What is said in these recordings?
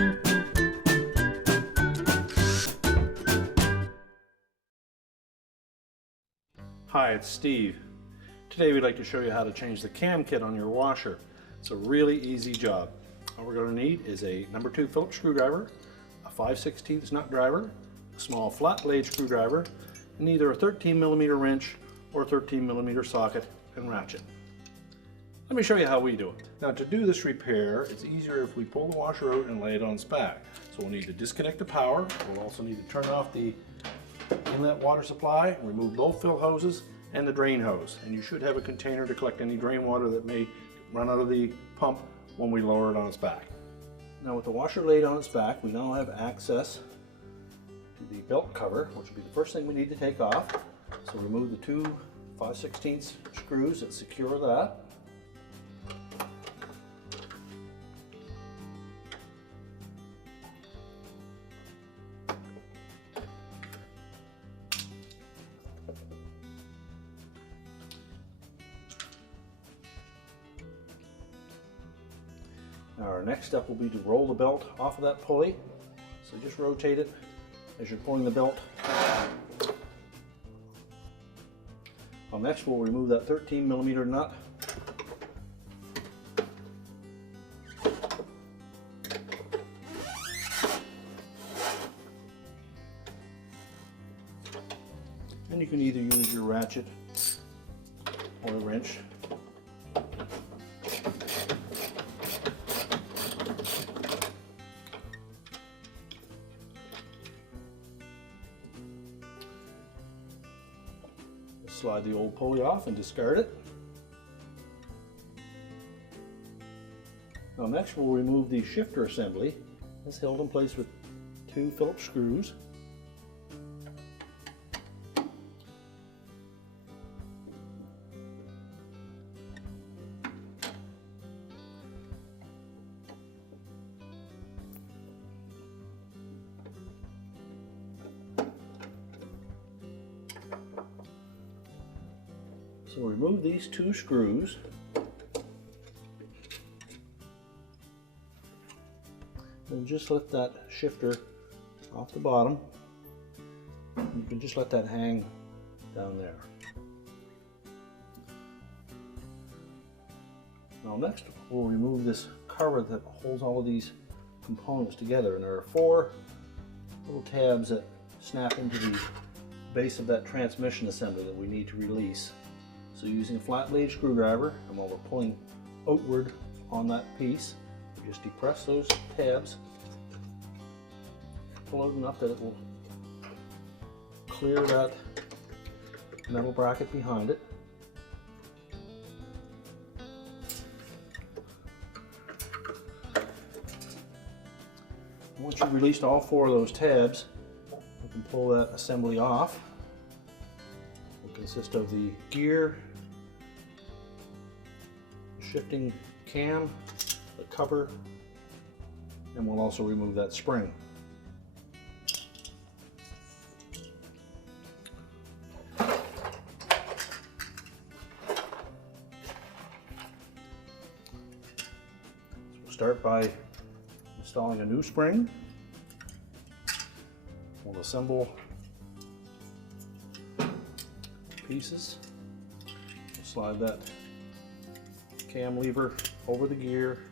Hi, it's Steve. Today we'd like to show you how to change the cam kit on your washer. It's a really easy job. All we're going to need is a number 2 Phillips screwdriver, a 5/16 nut driver, a small flat blade screwdriver, and either a 13mm wrench or a 13mm socket and ratchet. Let me show you how we do it. Now, to do this repair, it's easier if we pull the washer out and lay it on its back. So we'll need to disconnect the power. We'll also need to turn off the inlet water supply, remove both fill hoses and the drain hose. And you should have a container to collect any drain water that may run out of the pump when we lower it on its back. Now, with the washer laid on its back, we now have access to the belt cover, which will be the first thing we need to take off. So remove the 2 5/16 screws that secure that. Now our next step will be to roll the belt off of that pulley. So just rotate it as you're pulling the belt. Well, next we'll remove that 13mm nut. And you can either use your ratchet or a wrench. Slide the old pulley off and discard it. Now next we'll remove the shifter assembly. It's held in place with 2 Phillips screws. So remove these 2 screws. And just lift that shifter off the bottom. You can just let that hang down there. Now next we'll remove this cover that holds all of these components together, and there are 4 little tabs that snap into the base of that transmission assembly that we need to release. So using a flat blade screwdriver, and while we're pulling outward on that piece, we just depress those tabs, pull out enough that it will clear that metal bracket behind it. Once you've released all 4 of those tabs, you can pull that assembly off. It will consist of the gear, shifting cam, the cover, and we'll also remove that spring. So we'll start by installing a new spring. We'll assemble pieces. We'll slide that cam lever over the gear,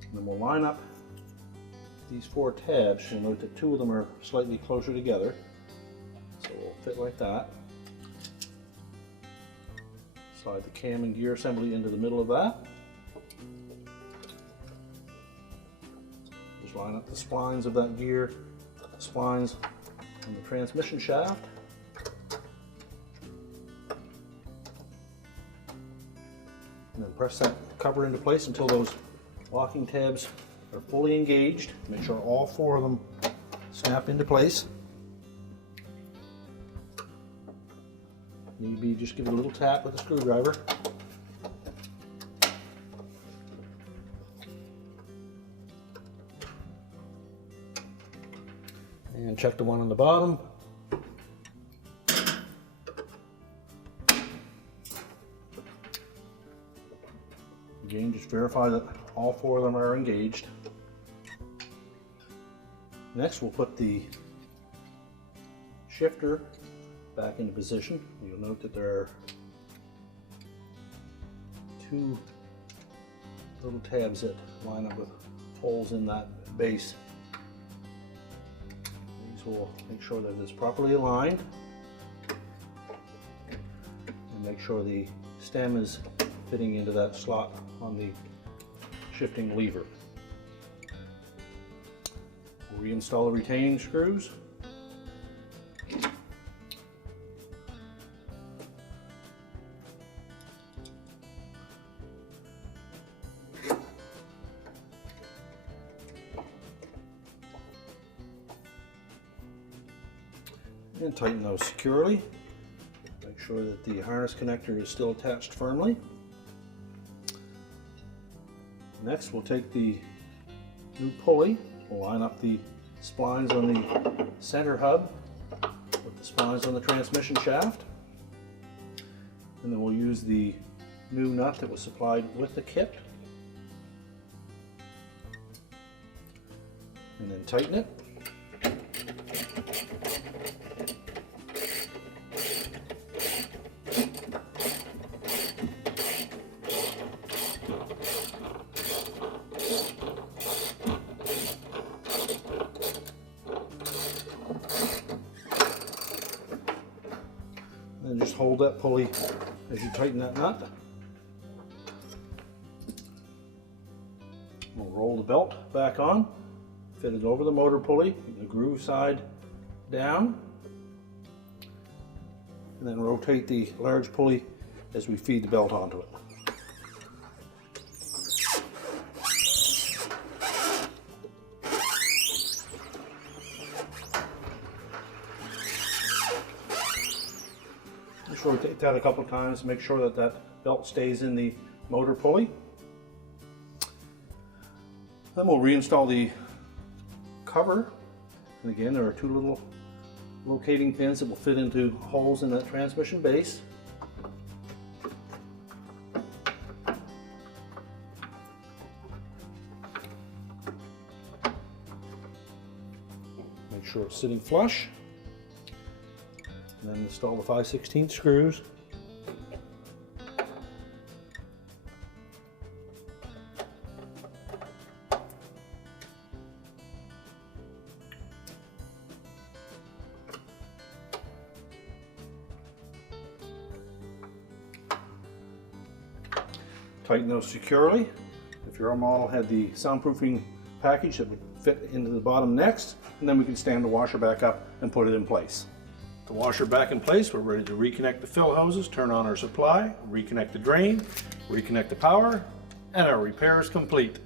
and then we'll line up these 4 tabs. You'll note that 2 of them are slightly closer together, so we'll fit like that. Slide the cam and gear assembly into the middle of that. Just line up the splines of that gear, the splines on the transmission shaft. And then press that cover into place until those locking tabs are fully engaged. Make sure all 4 of them snap into place. Need be, just give it a little tap with a screwdriver. And check the one on the bottom. Again, just verify that all 4 of them are engaged. Next we'll put the shifter back into position. You'll note that there are two little tabs that line up with holes in that base. These will make sure that it's properly aligned and make sure the stem is fitting into that slot on the shifting lever. We'll reinstall the retaining screws. And tighten those securely. Make sure that the harness connector is still attached firmly. Next we'll take the new pulley, we'll line up the splines on the center hub with the splines on the transmission shaft. And then we'll use the new nut that was supplied with the kit. And then tighten it. And just hold that pulley as you tighten that nut. We'll roll the belt back on, fit it over the motor pulley, the groove side down, and then rotate the large pulley as we feed the belt onto it. Just rotate that a couple of times to make sure that that belt stays in the motor pulley. Then we'll reinstall the cover. And again, there are two little locating pins that will fit into holes in that transmission base. Make sure it's sitting flush. And then install the 5/16 screws. Tighten those securely. If your model had the soundproofing package, that would fit into the bottom next, and then we can stand the washer back up and put it in place. The washer back in place, we're ready to reconnect the fill hoses, turn on our supply, reconnect the drain, reconnect the power, and our repair is complete.